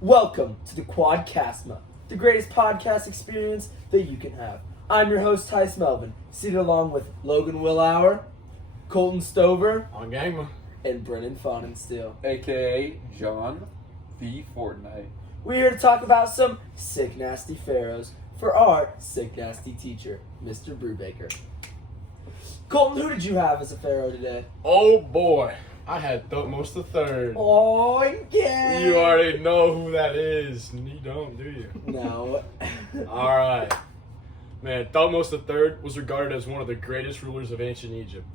Welcome to the Quadcastma, the greatest podcast experience that you can have. I'm your host, Tice Melvin, seated along with Logan Willauer, Colton Stover, On Gangma, and Brennan Faunensteel. A.K.A. John the Fortnite. We're here to talk about some sick, nasty pharaohs for our sick, nasty teacher, Mr. Brubaker. Colton, who did you have as a pharaoh today? oh boy, I had Thutmose the Third. Oh, yeah. You already know who that is. You don't, do you? No. All right, man. Thutmose the Third was regarded as one of the greatest rulers of ancient Egypt.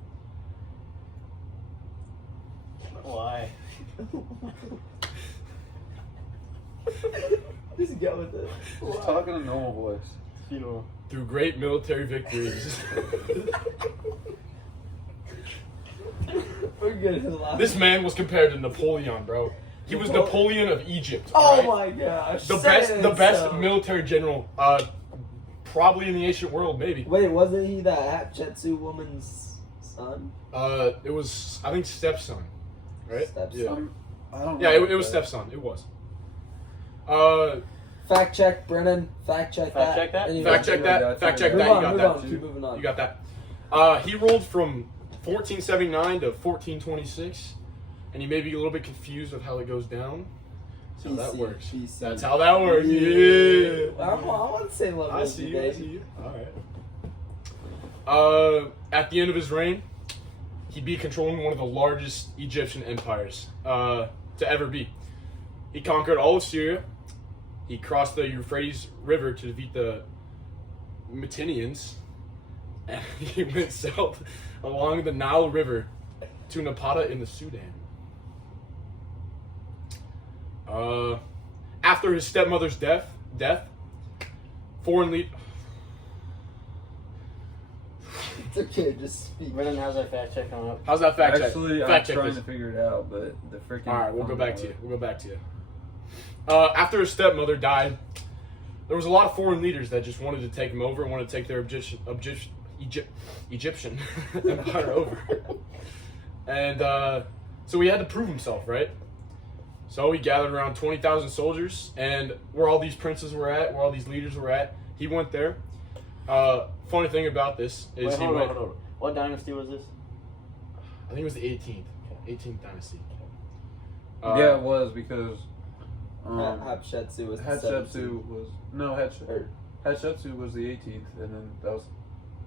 Why? Just go with it. Just talking a normal voice. You know. Through great military victories. We're good for the last. This man was compared to Napoleon, bro. He was Napoleon of Egypt. Oh right? my gosh. The Say best, it the best so. military general, probably in the ancient world, maybe. Wait, wasn't he that Hatshepsut woman's son? It was, I think, stepson, right? Stepson? I don't Yeah, know. it was stepson. It was. Fact check, Brennan. Fact check that. check that? Anyway, Fact check that. Fact check Move that. on, You got move that. on. Keep moving on. You got that. He ruled from 1479 to 1426, and you may be a little bit confused with how it goes down. That's how that BC, works. BC. That's how that works. Yeah. Yeah. I want to say love I you, see you. baby. I see you. All right. At the end of his reign, he'd be controlling one of the largest Egyptian empires to ever be. He conquered all of Syria. He crossed the Euphrates River to defeat the Mitannians, and he went south along the Nile River to Napata in the Sudan. After his stepmother's death, foreign lead. It's okay, just speak. Brennan, how's that fact check coming up? How's that fact check? Actually, I'm Fact check trying this. to figure it out, but the freaking. All right, we'll go back to you. After his stepmother died, there was a lot of foreign leaders that just wanted to take him over and wanted to take their Egyptian empire over. And so he had to prove himself, right? So he gathered around 20,000 soldiers, and where all these princes were at, where all these leaders were at, he went there. Funny thing about this is Wait, he hold went. on. What dynasty was this? I think it was the 18th dynasty. Yeah, it was because. Hatshepsut was the 17th. Hatshepsut was Hatshepsut was the 18th, and then that was.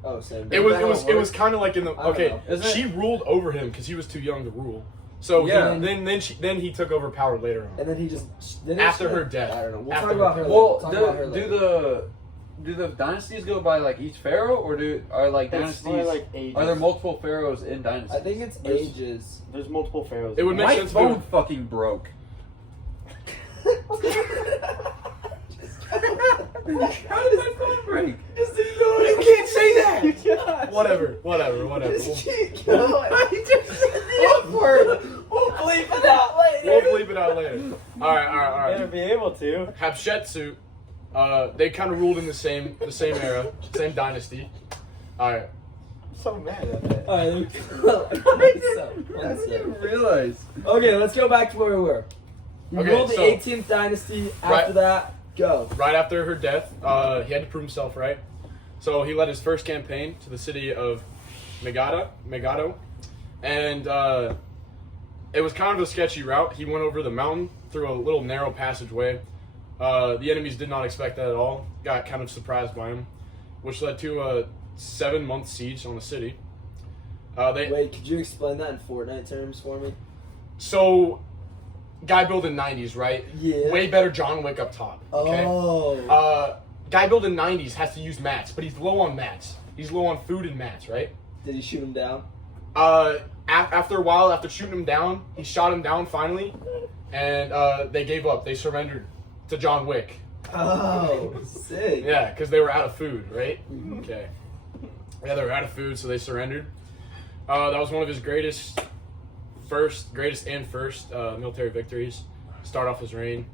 Oh, same. It was kind of like in the I don't okay. know. She ruled over him because he was too young to rule. So Yeah. then he took over power later on. And then he just After her death. I don't know. We'll After talk about her her. Well, later. Talk about her later. do the dynasties go by like each pharaoh, or are like It's dynasties? probably like ages. Are there multiple pharaohs in dynasties? I think it's ages. There's multiple pharaohs. It would make My sense. phone fucking broke. How did my phone break? Just ignore it. You can't say that. You cannot. Whatever. Just keep going. We'll bleep it out later. We'll bleep it out later. All right. Better be able to. Hatshepsut, they kind of ruled in the same era, same dynasty. All right. I'm so mad at that. I didn't realize. Okay, let's go back to where we were. We Okay, ruled the so- 18th dynasty. After Right. that, go. Right after her death, he had to prove himself, right? So he led his first campaign to the city of Megado, and it was kind of a sketchy route. He went over the mountain through a little narrow passageway. The enemies did not expect that at all. Got kind of surprised by him, which led to a 7-month siege on the city. Wait, could you explain that in Fortnite terms for me? So, guy building 90s, right? Yeah. Way better John Wick up top. Okay? Oh. Guy building 90s has to use mats, but he's low on mats. He's low on food and mats, right? Did he shoot him down? After a while, after shooting him down, he shot him down finally, and they gave up. They surrendered to John Wick. Oh, sick. Yeah, because they were out of food, right? Mhm. Okay. Yeah, they were out of food, so they surrendered. That was one of his greatest military victories. Start off his reign.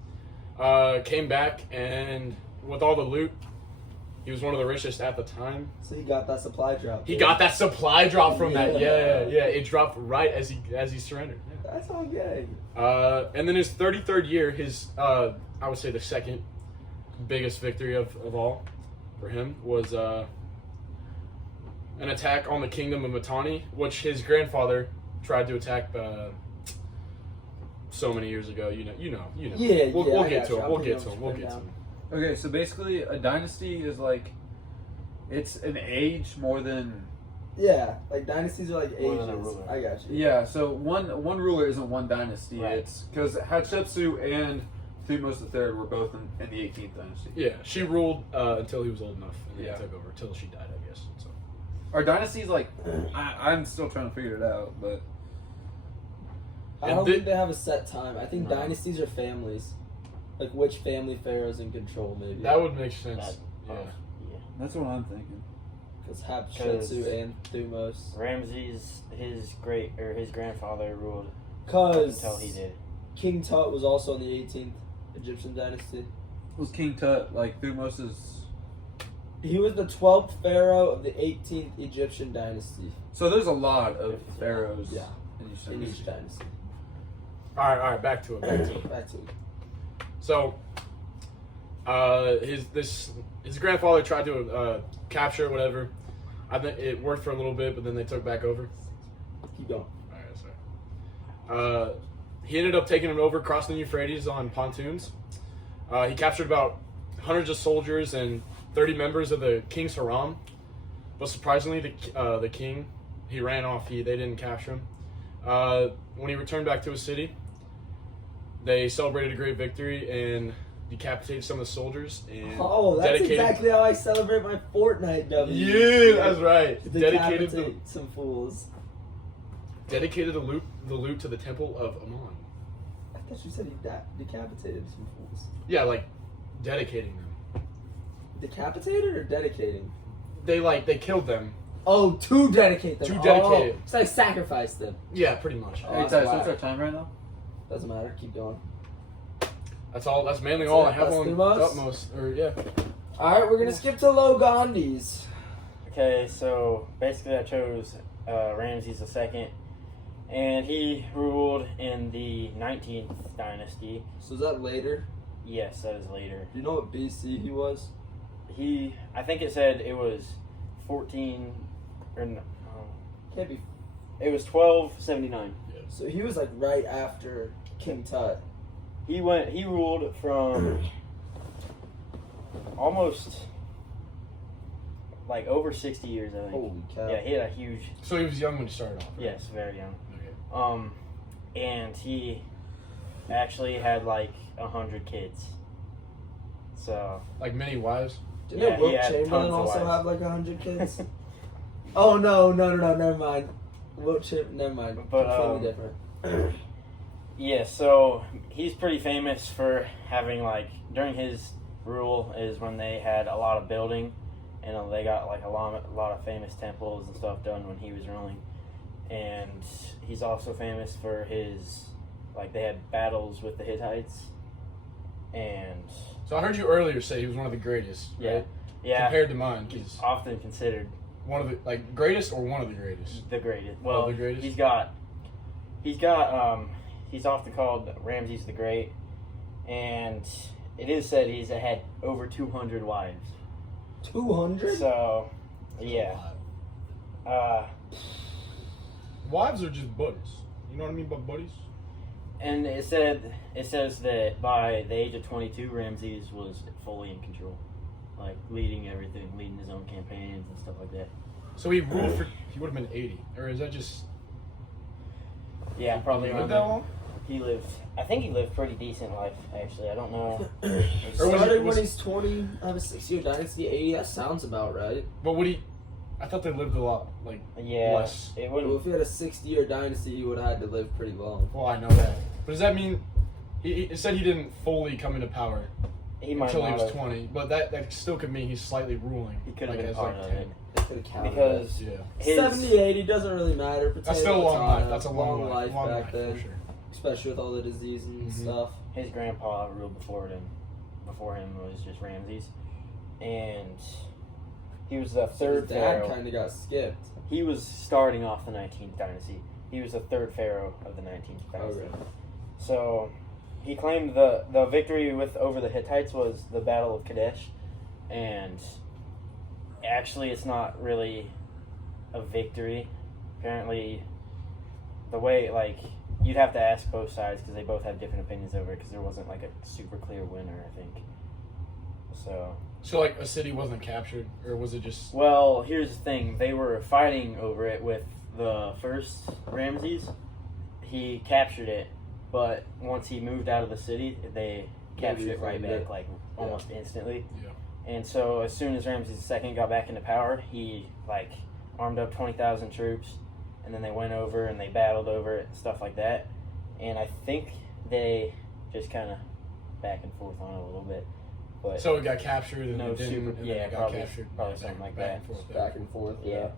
Came back, and with all the loot, He was one of the richest at the time. So he got that supply drop. He got that supply drop from that. Yeah. Yeah. It dropped right as he surrendered. Yeah. That's all good. And then his 33rd year, his I would say the second biggest victory of all for him was an attack on the kingdom of Mitanni, which his grandfather tried to attack so many years ago. You know. Yeah, We'll I get to got him. you. We'll get to him. We'll get to him. Okay, so basically, a dynasty is like, it's an age more than. Yeah, like dynasties are like More than a ages. ruler. I got you. Yeah, so one ruler isn't one dynasty. Right. It's because Hatshepsut and Thutmose III were both in the 18th dynasty. Yeah, she ruled until he was old enough, and then Yeah. he took over until she died, I guess. So. Are dynasties like? I'm still trying to figure it out, but I don't think they have a set time. I think No. dynasties are families. Like which family pharaoh's in control, maybe. That would make sense. That- Yeah. Yeah. that's what I'm thinking. Because Hatshepsut and Thutmose. Ramses, his grandfather ruled Because until he did. King Tut was also in the 18th Egyptian dynasty. Was King Tut like Thutmose's? He was the 12th pharaoh of the 18th Egyptian dynasty. So there's a lot of pharaohs. Yeah. In each In dynasty. each dynasty. All right. Back to it. Back to it. So, his grandfather tried to capture it, whatever. I think it worked for a little bit, but then they took back over. Keep going. All right, sorry. He ended up taking it over, crossing the Euphrates on pontoons. He captured about hundreds of soldiers and 30 members of the king's harem. But surprisingly, the king, he ran off. They didn't capture him. When he returned back to his city, they celebrated a great victory and decapitated some of the soldiers and Oh, that's dedicated. exactly how I celebrate my Fortnite W. Yeah, that's right. Decapitate Dedicated some fools. the loot to the temple of Ammon. I thought you said he decapitated some fools. Yeah, like dedicating them. Decapitated or dedicating? They killed them. Oh, to dedicate them. To dedicate. Oh, it's like sacrifice them. Yeah, pretty much. Oh, Hey, that's Ty, so whack. what's our time right now? Doesn't matter. Keep going. That's all. That's mainly That's all it? I have That's on Thumos? utmost. Or yeah. All right, we're gonna skip to Logandis. Okay, so basically I chose Ramses II, and he ruled in the 19th dynasty. So is that later? Yes, that is later. Do you know what BC he was? I think it said it was 14, or no, Can't be. it was 1279. So he was like right after King Tut. He ruled from almost like over 60 years, I think. Holy cow. Yeah, he had a huge, So he was young when he started off. Right? yes, very young. Okay. And he actually had like 100 kids. So Like many wives. Didn't Yeah, Wilt he had Chamberlain tons of also wives. have like 100 kids? Oh no, never mind. Never mind. But, Completely different. yeah, so he's pretty famous for having like during his rule is when they had a lot of building, and they got like a lot of famous temples and stuff done when he was ruling. And he's also famous for his they had battles with the Hittites. And So I heard you earlier say he was one of the greatest. yeah, Right? yeah, Compared to mine, he's he's often considered one of the greatest or one of the greatest. the greatest. Well, the greatest? he's often called Ramses the Great, and it is said he's had over 200 wives. 200? So, yeah. Wives are just buddies. You know what I mean by buddies? And it says that by the age of 22, Ramses was fully in control, like leading everything, leading his own campaigns and stuff like that. So he ruled for. He would have been 80, or is that just? Yeah, probably He around lived that there. long? He lived. I think he lived pretty decent life. Actually, I don't know. Or was Started it- when he's 20, have a 6-year dynasty, 80, that sounds about right. But would he? I thought they lived a lot Yeah, less. it Well, wouldn't. if he had a 60-year dynasty, he would have had to live pretty long. Well, I know that. But does that mean he said he didn't fully come into power He might until he not was have, 20? But that still could mean he's slightly ruling. He could have been as part of it. They could have counted Because Yeah. his 70, 80 doesn't really matter. That's still a long Potato, life. That's a long life. Long back life, then, for sure. especially with all the disease and Mhm. stuff. his grandpa ruled before him was just Ramses, and He was the So third his dad pharaoh. kind of got skipped. He was starting off the 19th dynasty. He was the third pharaoh of the 19th dynasty. Okay. So he claimed the victory over the Hittites was the Battle of Kadesh, and actually it's not really a victory. Apparently, the way, like, you'd have to ask both sides because they both have different opinions over it because there wasn't like a super clear winner, I think. So like a city wasn't captured, or was it just? Well, here's the thing. They were fighting over it with the first Ramses. He captured it, but once he moved out of the city, they captured it right back, like, almost instantly. Yeah. And so as soon as Ramses II got back into power, he, like, armed up 20,000 troops, and then they went over and they battled over it and stuff like that. And I think they just kind of back and forth on it a little bit. But So it got captured and no it didn't, super- and then yeah, it got probably- captured. probably something like back that. and forth. Back and forth. yeah.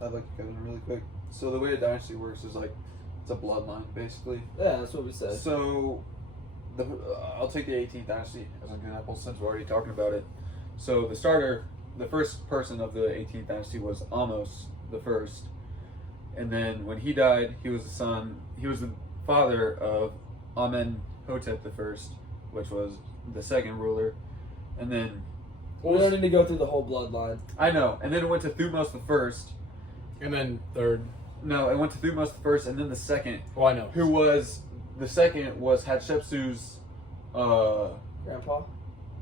I'd like to go in really quick. So the way a dynasty works is like it's a bloodline basically. Yeah, that's what we said. So I'll take the 18th dynasty as an example since we're already talking about it. So the first person of the 18th dynasty was Ahmose the first, and then when he died, he was the father of Amenhotep the first, which was the second ruler, and then We don't need to go through the whole bloodline. I know, and then it went to Thutmose the first. And then third. No, it went to Thutmose the first, and then the second, Well, I know. who was the second was Hatshepsut's. Grandpa?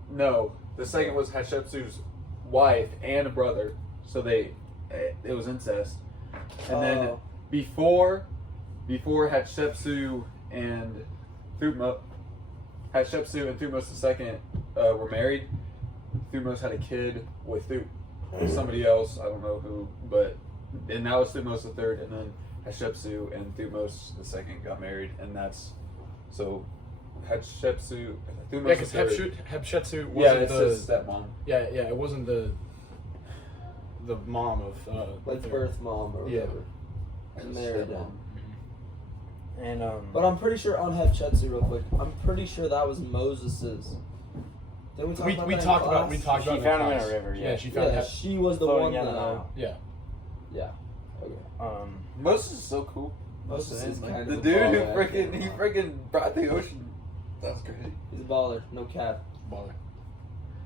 No, the second was Hatshepsut's wife and a brother, so it was incest. And then Oh. before Hatshepsut and Thutmose II were married, Thutmose had a kid with somebody else, I don't know who, and that was Thutmose III, and then Hatshepsut and Thutmose II got married, and that's so Hatshepsut. Yeah, Thutmose because III. Hatshepsut Yeah, wasn't it's his stepmom. Yeah, it wasn't the mom of Like the birth mom or Yeah. whatever. And married him. And But I'm pretty sure on Hatshepsut real quick. I'm pretty sure that was Moses's. Didn't we talk about we that talked in about class? we talked She about it found him in class. a river, yeah. she found Yeah, him. she was the floating one down that. the Nile. Yeah. Yeah. Okay. Moses is so cool. Moses is Like, kind the of a dude who baller, he freaking brought the ocean. That's crazy. He's a baller, no cap. Baller.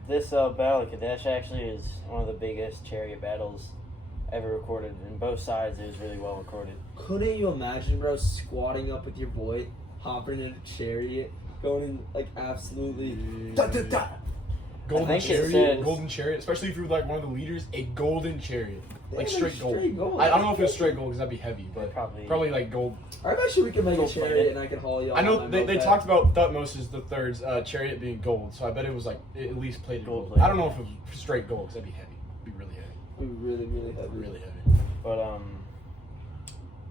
This Battle of Kadesh actually is one of the biggest chariot battles ever recorded, and both sides it was really well recorded. Couldn't you imagine, bro, squatting up with your boy, hopping in a chariot, going in like absolutely. Da, da, da. Golden think it chariot, says- golden chariot. Especially if you're like one of the leaders, a golden chariot, like Yeah, straight gold. straight gold. I don't know if it was straight gold because that'd be heavy, but Probably- like gold. I bet you we can make a Go chariot play it. and I can haul you. I know they talked about Thutmose's the third's chariot being gold, so I bet it was like at least plated Gold gold. plated. I don't know if it was straight gold because that'd be heavy. It'd be really heavy. Really, really heavy. Really heavy. But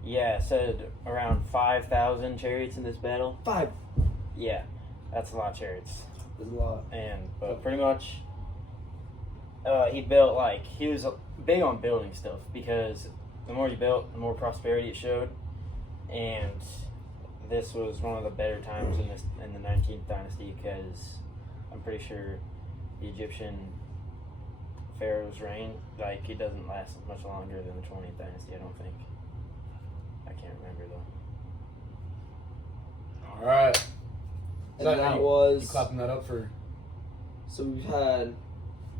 yeah, it said around 5,000 chariots in this battle. 5 Yeah, that's a lot of chariots. is a lot. But pretty much, he built, like, he was big on building stuff because the more you built, the more prosperity it showed. And this was one of the better times in the 19th dynasty because I'm pretty sure the Egyptian Pharaoh's reign, like, it doesn't last much longer than the 20th dynasty, I don't think. I can't remember though. All right. And So that you was. clapping that up for So we've had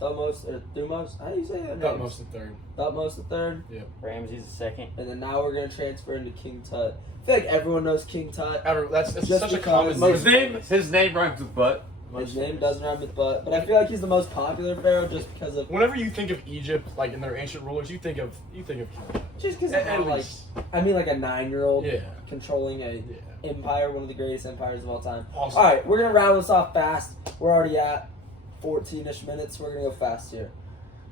Thutmose. How do you say that? name? Thutmose the third. Thutmose the third. Ramses the second. And then now we're going to transfer into King Tut. I feel like everyone knows King Tut. That's Just such a because- common His name rhymes with butt. His name doesn't rhyme with butt. But I feel like he's the most popular pharaoh just because of. Whenever you think of Egypt, like in their ancient rulers, you think of King. Just because of At how, like. least. I mean, like a 9-year-old Yeah. controlling a Yeah. empire, one of the greatest empires of all time. Awesome. All right, we're gonna rattle this off fast. We're already at 14-ish minutes. We're gonna go fast here.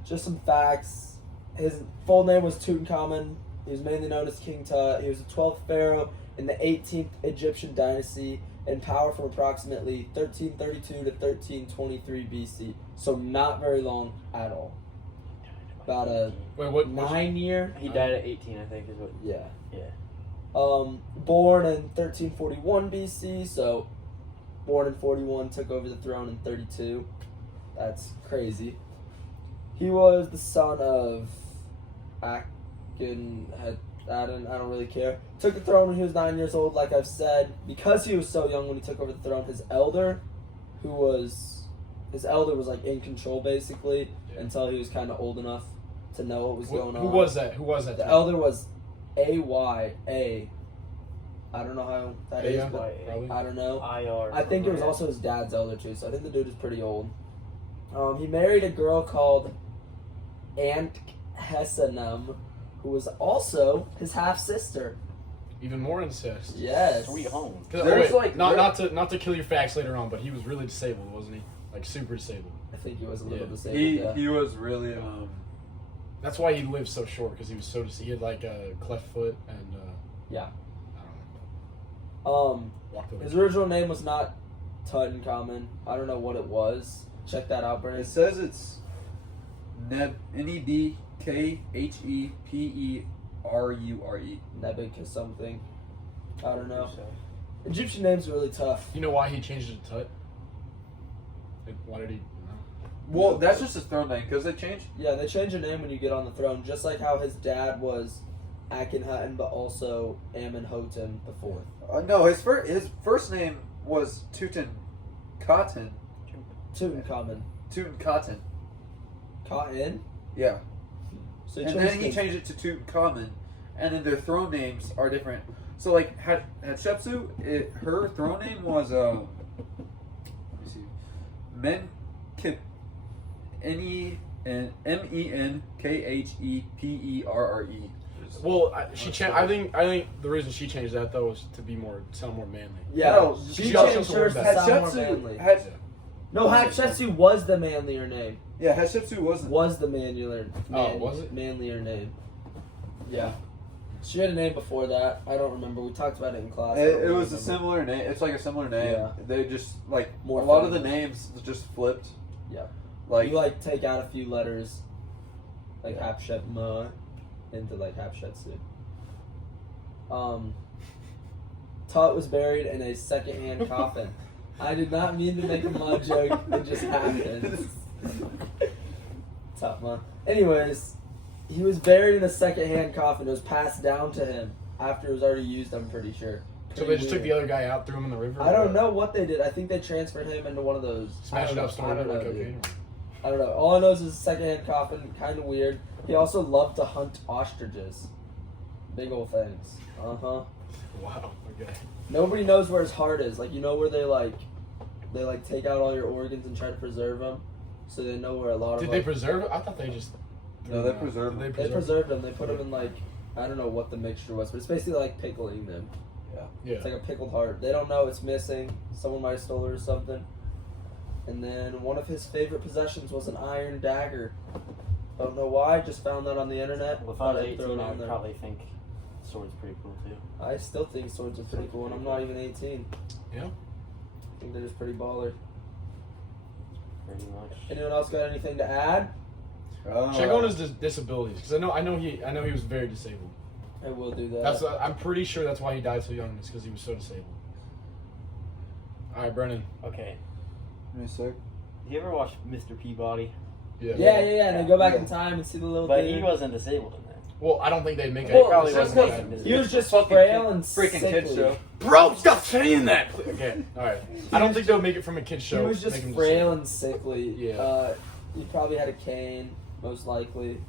Just some facts. His full name was Tutankhamun. He was mainly known as King Tut. He was the 12th pharaoh in the 18th Egyptian dynasty, in power from approximately 1332 to 1323 BC. So not very long at all. About a Wait, what? 9-year. He died at 18, I think, is what. Yeah. Yeah. Born in 1341 BC, so born in 41, took over the throne in 32. That's crazy. He was the son of Akin. I don't really care. Took the throne when he was 9 years old, like I've said. Because he was so young when he took over the throne, his elder was like in control basically until he was kind of old enough to know what was going on. Who was that? Who was that? The elder was A.Y.A. I don't know how that is, but probably. I don't know. IR. I think it was also his dad's elder too, so I think the dude is pretty old. He married a girl called Aunt Hessenum, who was also his half sister. Even more incest. Yes. Sweet home. There's not to kill your facts later on, but he was really disabled, wasn't he? Like super disabled. I think he was a little disabled. He was really That's why he lived so short, because he was so he had like a cleft foot and Yeah. I don't know. His original name was not Tutankhamun. I don't know what it was. Check that out, Brandon. It says it's Nebkheperure. Nebuch or something. I don't know. Egyptian names are really tough. You know why he changed it to Tut? Like, why did he? Well, that's just his throne name because they changed. Yeah, they change your name when you get on the throne, just like how his dad was Akhenaten, but also Amenhotep the Fourth. No, his first name was Tutankhaten. Tutankhamun. Tutankhaten. Cotton? Yeah. So And then he changed it to Tutankhamun, and then their throne names are different. So like Hatshepsut, her throne name was let me see, Menkheperure. Well, I think the reason she changed that though was to sound more manly. Yeah, No, she she changed also hers to wore that. sound more manly. No, Hatshepsut was the manlier name. Yeah, Hatshepsut wasn't. Was the manlier was it? manlier name. Yeah. She had a name before that. I don't remember. We talked about it in class. It was a similar name. It's like a similar name. Yeah. They just like More a lot of the feminine. names just flipped. Yeah. Like You take out a few letters, like Hatshepma, into like Hatshepsut. Tut was buried in a second-hand coffin. I did not mean to make a mud joke. It just happened. Tutma. Anyways, he was buried in a second-hand coffin. It was passed down to him after it was already used, I'm pretty sure. So they just took the other guy out, threw him in the river? I don't know what they did. I think they transferred him into one of those. Smashed it up, I stored don't it like know, cocaine? dude. I don't know. All I know is it's a second-hand coffin. Kind of weird. He also loved to hunt ostriches. Big old things. Uh-huh. Wow, okay. Nobody knows where his heart is. Like, you know where they take out all your organs and try to preserve them? So they know where a lot of Did they preserve it? I thought they just... No, they preserved Did them. They preserved them. They put them in, I don't know what the mixture was, but it's basically like pickling them. Yeah. It's like a pickled heart. They don't know it's missing. Someone might have stolen it or something. And then one of his favorite possessions was an iron dagger. Don't know why. Just found that on the internet. Well, if I was Thought I'd 18, I'd probably think sword's pretty cool too. I still think swords are pretty cool, and I'm not even 18. Yeah. I think they're just pretty baller. Pretty much. Anyone else got anything to add? Check on his disabilities, because I know he was very disabled. I will do that. I'm pretty sure that's why he died so young. It's because he was so disabled. All right, Brennan. Okay. Give me a sec. You ever watch Mr. Peabody? Yeah. Yeah. And they go back in time and see the little But dude. he wasn't disabled in that. Well, I don't think they'd make it. Well, Probably just wasn't because that he was just Fucking frail and freaking sickly. kids show. Bro, stop saying that. Okay. All right. I don't think they'll make it from a kid's show. He was just make him frail disabled. and sickly. Yeah. He probably had a cane, most likely.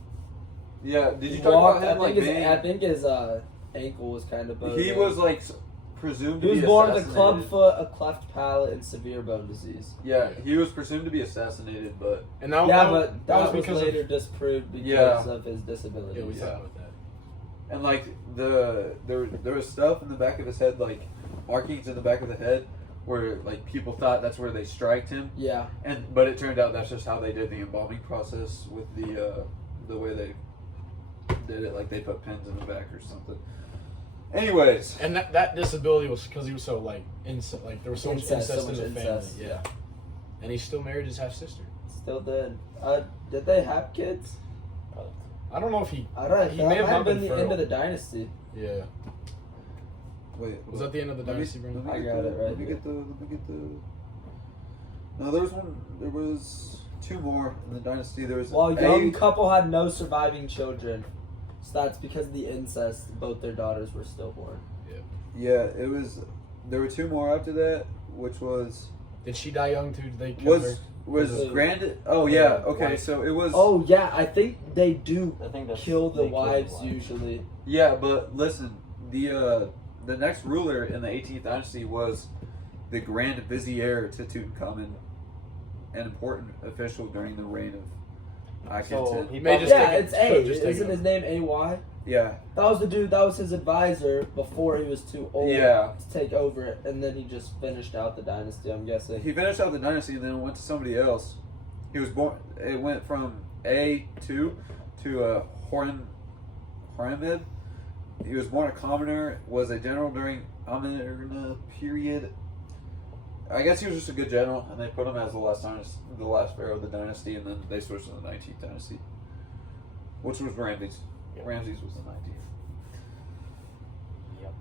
Yeah, did you He talk walked, about him like I think his ankle was kind of bowed he in. was like presumed to He be was born with a club assassinated. foot, a cleft palate, and severe bone disease. Yeah, he was presumed to be assassinated, but And But that was because later disproved because Yeah. of his disability. Yeah, we Yeah. talked about that. and like there was stuff in the back of his head, like markings in the back of the head, where like people thought that's where they striked him, Yeah. but it turned out that's just how they did the embalming process with the way they did it. Like they put pins in the back or something. Anyways, And that disability was because he was so there was so much incest in the family. incest, Yeah. And he still married his half sister. Still did. Did they have kids? I don't know if he. I don't know. He That may have might not have been been the end fertile. of the dynasty. Yeah. wait, Was that the end of the dynasty, Brendan? I got it right Let me here. get the. No, there was one. There was. two more in the dynasty. There was While young couple had no surviving children. So that's because of the incest. Both their daughters were stillborn. Yeah, it was. There were two more after that, which was Did she die young too? Did they kill her? was Who? Grand. Oh yeah, okay. Wife. So it was. Oh yeah, I think they do I think that's kill the they kill wives wives. usually. Yeah, but listen, the next ruler in the 18th dynasty was the Grand Vizier to Tutankhamun, an important official during the reign of So Akhenaten. he May probably, just Yeah, take it- it's could've A. just taken Isn't it. his name AY? Yeah, That was the dude. That was his advisor before he was too old Yeah. to take over it, and then he just finished out the dynasty. I'm guessing. he finished out the dynasty and then went to somebody else. He was born. It went from A2 to Horemheb. He was born a commoner. Was a general during Amarna period. I guess he was just a good general, and they put him as the last pharaoh of the dynasty, and then they switched to the 19th dynasty, which was Ramses. Yep. Ramses was the 19th. Yep.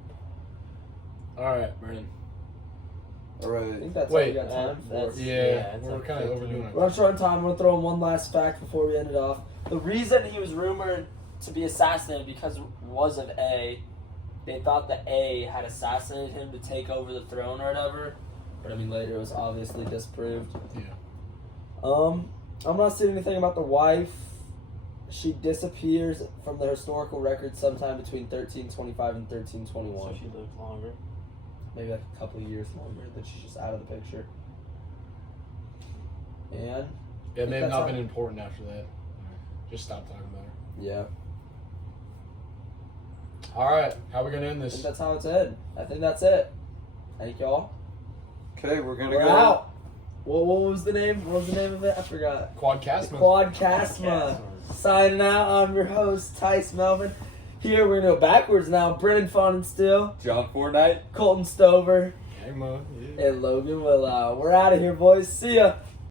All right, Brennan. All I right. think that's Wait. all we got time for. That's- Yeah, it's we're like kind of 15. overdoing it. We're on short on time. I'm going to throw in one last fact before we end it off. The reason he was rumored to be assassinated was of A. They thought that A had assassinated him to take over the throne or whatever. But I mean, later it was obviously disproved. Yeah. I'm not seeing anything about the wife. She disappears from the historical record sometime between 1325 and So 1321. she lived longer. Maybe like a couple of years longer that she's just out of the picture. And Yeah, it may have That's not all. been important after that. Just stop talking about her. yeah, All right, how are we gonna end I think this? that's how it's ended. I think that's it. Thank y'all. Okay, we're gonna We're go. out. What was the name? What was the name of it? I forgot. Quadcastma. Quadcastma. Signing out. I'm your host, Tice Melvin. Here we're gonna go backwards now. Brennan Still, John Fortnite. Colton Stover, Hey, Ma. Yeah. and Logan Willow. We're out of here, boys. See ya.